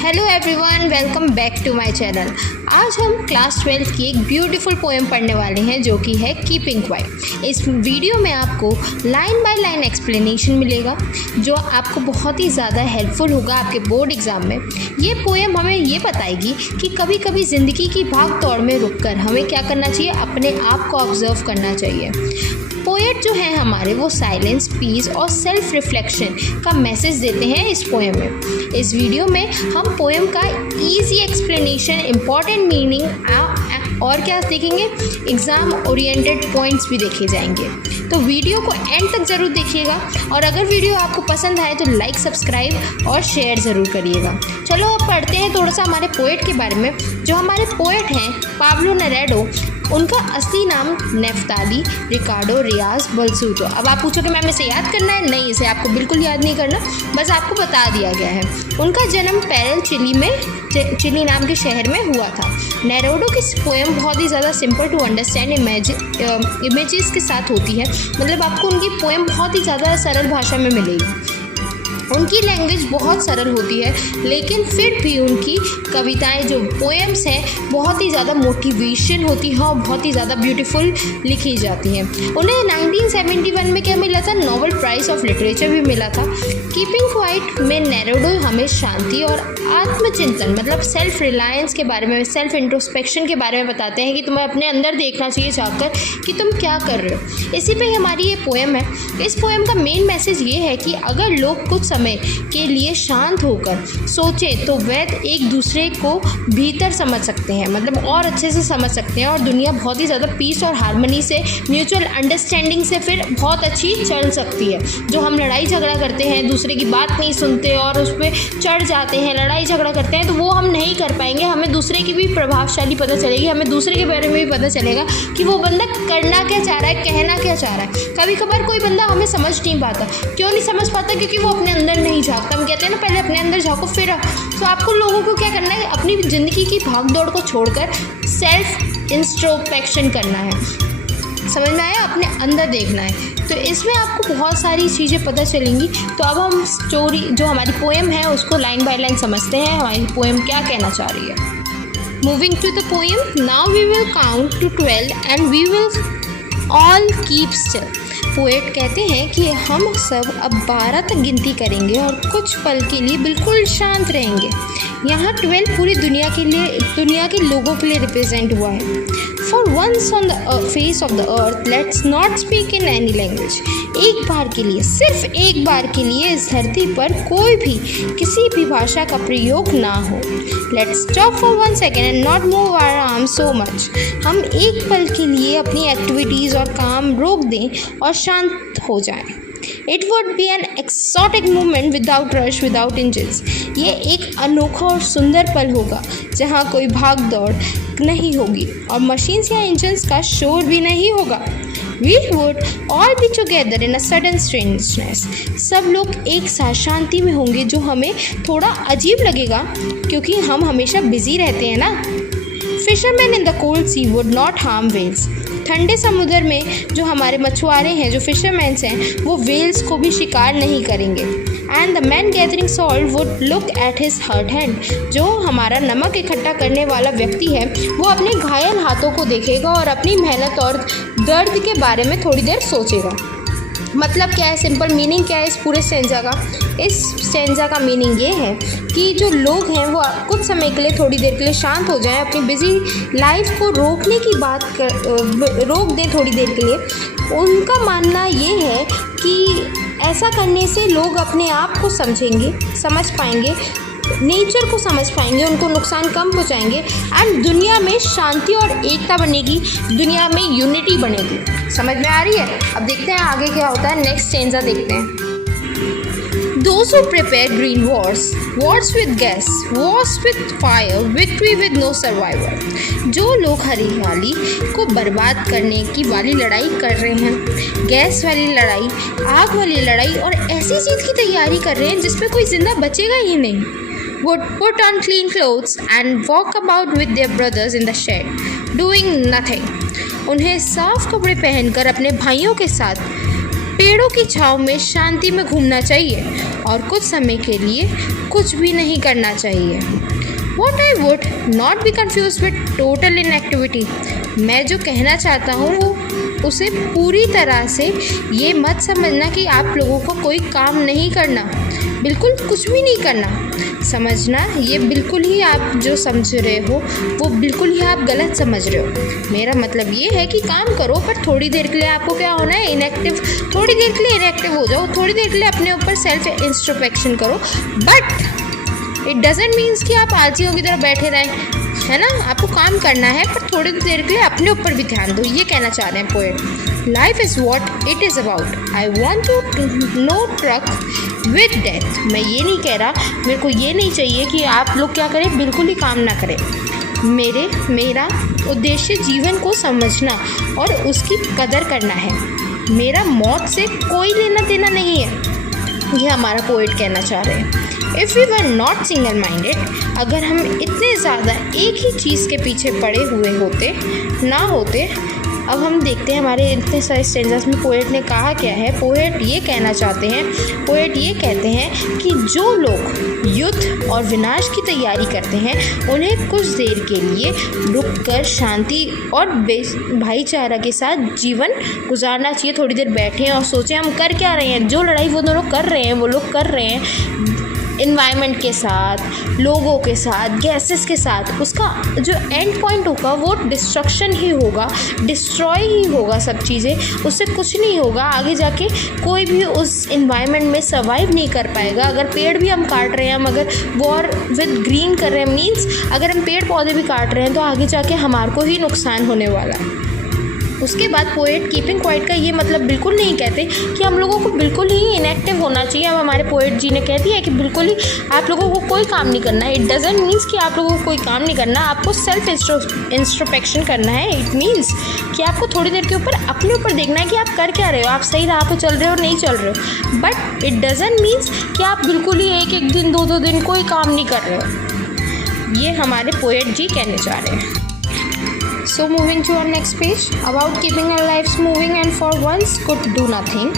Hello everyone, welcome back to my channel. आज हम class 12 की एक ब्यूटीफुल पोएम पढ़ने वाले हैं जो कि है कीपिंग क्वाइट। इस वीडियो में आपको लाइन बाय लाइन एक्सप्लेनेशन मिलेगा जो आपको बहुत ही ज़्यादा हेल्पफुल होगा आपके बोर्ड एग्ज़ाम में। ये पोएम हमें ये बताएगी कि कभी कभी ज़िंदगी की भाग दौड़ में रुककर हमें क्या करना चाहिए, अपने आप को ऑब्जर्व करना चाहिए। पोएट जो हैं हमारे वो साइलेंस, पीस और सेल्फ रिफ्लेक्शन का मैसेज देते हैं इस पोएम में। इस वीडियो में हम पोएम का इजी एक्सप्लेनेशन, इम्पॉर्टेंट मीनिंग और क्या देखेंगे, एग्ज़ाम ओरिएंटेड पॉइंट्स भी देखे जाएंगे। तो वीडियो को एंड तक ज़रूर देखिएगा और अगर वीडियो आपको पसंद आए तो लाइक, सब्सक्राइब और शेयर ज़रूर करिएगा। चलो अब पढ़ते हैं थोड़ा सा हमारे पोएट के बारे में। जो हमारे पोएट हैं पाब्लो नेरुदा, उनका असली नाम नेफ्ताली रिकार्डो रियाज बलसूतो। अब आप पूछोगे मैम इसे याद करना है? नहीं, इसे आपको बिल्कुल याद नहीं करना, बस आपको बता दिया गया है। उनका जन्म पेरेल चिली नाम के शहर में हुआ था। नेरुदा की पोएम बहुत ही ज़्यादा सिंपल टू अंडरस्टैंड इमेजेस के साथ होती है, मतलब आपको उनकी पोएम बहुत ही ज़्यादा सरल भाषा में मिलेगी। उनकी लैंग्वेज बहुत सरल होती है लेकिन फिर भी उनकी कविताएं जो पोएम्स हैं बहुत ही ज़्यादा मोटिवेशन होती हैं और बहुत ही ज़्यादा ब्यूटीफुल लिखी जाती हैं। उन्हें 1971 में क्या मिला था? नोबेल प्राइज़ ऑफ लिटरेचर भी मिला था। कीपिंग क्वाइट में नेरुदा हमें शांति और आत्मचिंतन, मतलब सेल्फ रिलायंस के बारे में, सेल्फ इंट्रोस्पेक्शन के बारे में बताते हैं कि तुम्हें अपने अंदर देखना चाहिए जाकर कि तुम क्या कर रहे हो। इसी पे हमारी ये पोएम है। इस पोएम का मेन मैसेज ये है कि अगर लोग कुछ समय के लिए शांत होकर सोचें तो वे एक दूसरे को भीतर समझ सकते हैं, मतलब और अच्छे से समझ सकते हैं और दुनिया बहुत ही ज़्यादा पीस और हार्मनी से, म्यूचुअल अंडरस्टैंडिंग से फिर बहुत अच्छी चल सकती है। जो हम लड़ाई झगड़ा करते हैं, दूसरे की बात नहीं सुनते और उस पर चढ़ जाते हैं, लड़ाई झगड़ा करते हैं, तो वो हम नहीं कर पाएंगे। हमें दूसरे की भी प्रभावशाली पता चलेगी, हमें दूसरे के बारे में भी पता चलेगा कि वो बंदा करना क्या चाह रहा है, कहना क्या चाह रहा है। कभी कभार कोई बंदा हमें समझ नहीं पाता। क्यों नहीं समझ पाता? क्योंकि वो अपने अंदर नहीं झांकता। हम कहते हैं ना, पहले अपने अंदर झांको फिर। तो आपको लोगों को क्या करना है, अपनी ज़िंदगी की भागदौड़ को छोड़कर सेल्फ इंट्रोस्पेक्शन करना है। समझ में आया? अपने अंदर देखना है। तो इसमें आपको बहुत सारी चीज़ें पता चलेंगी। तो अब हम स्टोरी, जो हमारी पोएम है, उसको लाइन बाय लाइन समझते हैं हमारी पोएम क्या कहना चाह रही है। Moving to the poem, now we will count to 12 and we will all keep still. Poet कहते हैं कि हम सब अब 12 तक गिनती करेंगे और कुछ पल के लिए बिल्कुल शांत रहेंगे। यहाँ 12 पूरी दुनिया के लोगों के लिए रिप्रेजेंट हुआ है। For once on the face of the earth, let's not speak in any language. एक बार के लिए, सिर्फ एक बार के लिए इस धरती पर कोई भी किसी भी भाषा का प्रयोग ना हो। Let's stop for 1 second and not move our arms so much. हम एक पल के लिए अपनी एक्टिविटीज़ और काम रोक दें और शांत हो जाएं। It would be an exotic moment without rush, without engines. ये एक अनोखा और सुंदर पल होगा जहाँ कोई भाग दौड़ नहीं होगी और मशीन्स या इंजन्स का शोर भी नहीं होगा। We would all be together in a sudden strangeness. सब लोग एक साथ शांति में होंगे जो हमें थोड़ा अजीब लगेगा क्योंकि हम हमेशा बिजी रहते हैं ना। Fishermen in the cold sea would not harm whales. ठंडे समुद्र में जो हमारे मछुआरे हैं, जो फिशरमैन्स हैं, वो वेल्स को भी शिकार नहीं करेंगे। And the man gathering salt would look at his hurt hand. जो हमारा नमक इकट्ठा करने वाला व्यक्ति है वो अपने घायल हाथों को देखेगा और अपनी मेहनत और दर्द के बारे में थोड़ी देर सोचेगा। मतलब क्या है, सिंपल मीनिंग क्या है इस पूरे स्टैंजा का? इस स्टैंजा का मीनिंग ये है कि जो लोग हैं वो कुछ समय के लिए, थोड़ी देर के लिए शांत हो जाएं, अपनी बिजी लाइफ को रोकने की रोक दें थोड़ी देर के लिए। उनका मानना ये है कि ऐसा करने से लोग अपने आप को समझ पाएंगे, नेचर को समझ पाएंगे, उनको नुकसान कम पहुंचाएंगे एंड दुनिया में शांति और एकता बनेगी, दुनिया में यूनिटी बनेगी। समझ में आ रही है? अब देखते हैं आगे क्या होता है। नेक्स्ट स्टैंजा देखते हैं। Those who prepare green wars with gas, wars with fire, victory with no survivor. जो लोग हरियाली को बर्बाद करने की वाली लड़ाई कर रहे हैं, गैस वाली लड़ाई, आग वाली लड़ाई और ऐसी चीज़ की तैयारी कर रहे हैं जिसमें कोई जिंदा बचेगा ही नहीं, would put on clean clothes and walk about with their brothers in the shed, doing nothing. उन्हें साफ कपड़े पहनकर अपने भाइयों के साथ पेड़ों की छांव में शांति में घूमना चाहिए और कुछ समय के लिए कुछ भी नहीं करना चाहिए। What I would not be confused with total inactivity। मैं जो कहना चाहता हूँ वो उसे पूरी तरह से ये मत समझना कि आप लोगों को कोई काम नहीं करना, बिल्कुल कुछ भी नहीं करना। समझना ये बिल्कुल ही आप जो समझ रहे हो वो बिल्कुल ही आप गलत समझ रहे हो। मेरा मतलब ये है कि काम करो, पर थोड़ी देर के लिए आपको क्या होना है, इनएक्टिव। थोड़ी देर के लिए इनएक्टिव हो जाओ, थोड़ी देर के लिए अपने ऊपर सेल्फ इंट्रोस्पेक्शन करो, बट इट डजेंट मीन्स कि आप आलसियों की तरह बैठे रहें, है ना। आपको काम करना है, पर थोड़ी देर के लिए अपने ऊपर भी ध्यान दो, ये कहना चाह रहे हैं poet. Life is what it is about. I want to no truck with death. मैं ये नहीं कह रहा, मेरे को ये नहीं चाहिए कि आप लोग क्या करें, बिल्कुल ही काम ना करें। मेरा उद्देश्य जीवन को समझना और उसकी कदर करना है। मेरा मौत से कोई लेना देना नहीं है, ये हमारा पोएट कहना चाह रहे हैं। If we were not single minded, अगर हम इतने ज़्यादा एक ही चीज़ के पीछे पड़े हुए होते। अब हम देखते हैं हमारे इतने सारे स्टेंजास में पोएट ने कहा क्या है। पोएट ये कहते हैं कि जो लोग युद्ध और विनाश की तैयारी करते हैं उन्हें कुछ देर के लिए रुककर शांति और भाईचारा के साथ जीवन गुजारना चाहिए। थोड़ी देर बैठें और सोचें हम कर क्या रहे हैं। जो लड़ाई वो दोनों कर रहे हैं, वो लोग कर रहे हैं इन्वायरमेंट के साथ, लोगों के साथ, गैसेस के साथ। उसका जो एंड पॉइंट होगा वो डिस्ट्रक्शन ही होगा, डिस्ट्रॉय ही होगा सब चीज़ें। उससे कुछ नहीं होगा आगे जाके, कोई भी उस इन्वायरमेंट में सर्वाइव नहीं कर पाएगा। अगर पेड़ भी हम काट रहे हैं, हम अगर वॉर विद ग्रीन कर रहे हैं, मीन्स अगर हम पेड़ पौधे भी काट रहे हैं तो आगे जाके हमारे को ही नुकसान होने वाला है। उसके बाद पोएट कीपिंग क्वाइट का ये मतलब बिल्कुल नहीं कहते कि हम लोगों को बिल्कुल ही इनएक्टिव होना चाहिए। अब हमारे पोएट जी ने कह दिया है कि बिल्कुल ही आप लोगों को कोई काम नहीं करना है। इट डजेंट मीन्स कि आप लोगों को कोई काम नहीं करना, आपको सेल्फ इंट्रोस्पेक्शन करना है। इट मीन्स कि आपको थोड़ी देर के ऊपर अपने ऊपर देखना है कि आप कर क्या रहे हो, आप सही राह पे चल रहे हो नहीं चल रहे हो। बट इट डजेंट मीन्स कि आप बिल्कुल ही एक दिन दो दिन कोई काम नहीं कर रहे हो। ये हमारे पोएट जी कहने चाह रहे हैं। So moving to our next page, about keeping our lives moving and for once could do nothing.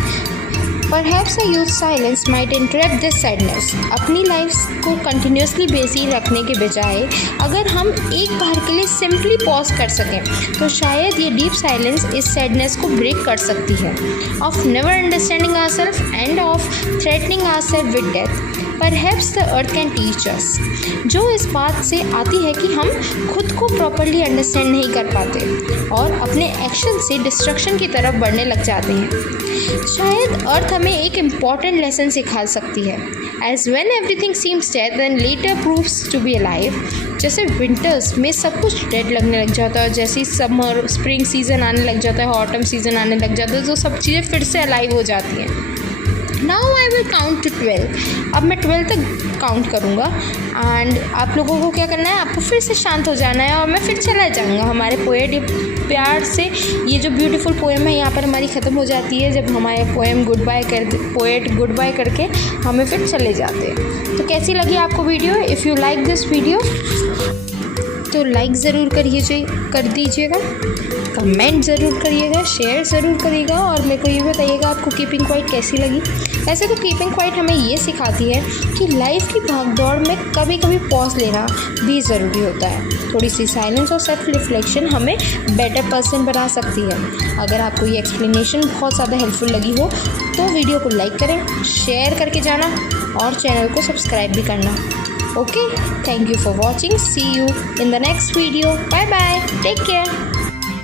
Perhaps a youth silence might interrupt this sadness. अपनी लाइफ को कंटिन्यूसली बिजी रखने के बजाय अगर हम एक बार के लिए सिंपली पॉज कर सकें तो शायद ये डीप साइलेंस इस सैडनेस को ब्रेक कर सकती है। Of never understanding ourselves and of threatening ourselves with death. Perhaps the earth can teach us, जो इस बात से आती है कि हम खुद को प्रॉपरली अंडरस्टैंड नहीं कर पाते और अपने एक्शन से डिस्ट्रक्शन की तरफ बढ़ने लग जाते हैं। शायद अर्थ हमें एक इम्पॉर्टेंट लेसन सिखा सकती है। As when everything seems dead and later proves to be alive, जैसे विंटर्स में सब कुछ डेड लगने लग जाता है, जैसे समर स्प्रिंग सीज़न आने लग जाता है, ऑटम सीज़न आने लग जाता है, तो सब चीज़ें फिर से अलाइव हो जाती हैं। Now I will count to 12। अब मैं 12 तक काउंट करूँगा एंड आप लोगों को क्या करना है, आपको फिर से शांत हो जाना है और मैं फिर चला जाऊँगा। हमारे पोएट प्यार से ये जो ब्यूटीफुल पोएम है यहाँ पर हमारी ख़त्म हो जाती है जब हमारे पोएट गुड बाय करके हमें फिर चले जाते हैं। तो कैसी लगी आपको video? If you like this video तो लाइक ज़रूर कर दीजिएगा, कमेंट ज़रूर करिएगा, शेयर ज़रूर करिएगा और मेरे को ये बताइएगा आपको कीपिंग क्वाइट कैसी लगी। वैसे तो कीपिंग क्वाइट हमें ये सिखाती है कि लाइफ की भागदौड़ में कभी कभी पॉज लेना भी ज़रूरी होता है। थोड़ी सी साइलेंस और सेल्फ रिफ्लेक्शन हमें बेटर पर्सन बना सकती है। अगर आपको ये एक्सप्लेनेशन बहुत ज़्यादा हेल्पफुल लगी हो तो वीडियो को लाइक करें, शेयर करके जाना और चैनल को सब्सक्राइब भी करना। Okay, thank you for watching. See you in the next video. Bye bye. Take care.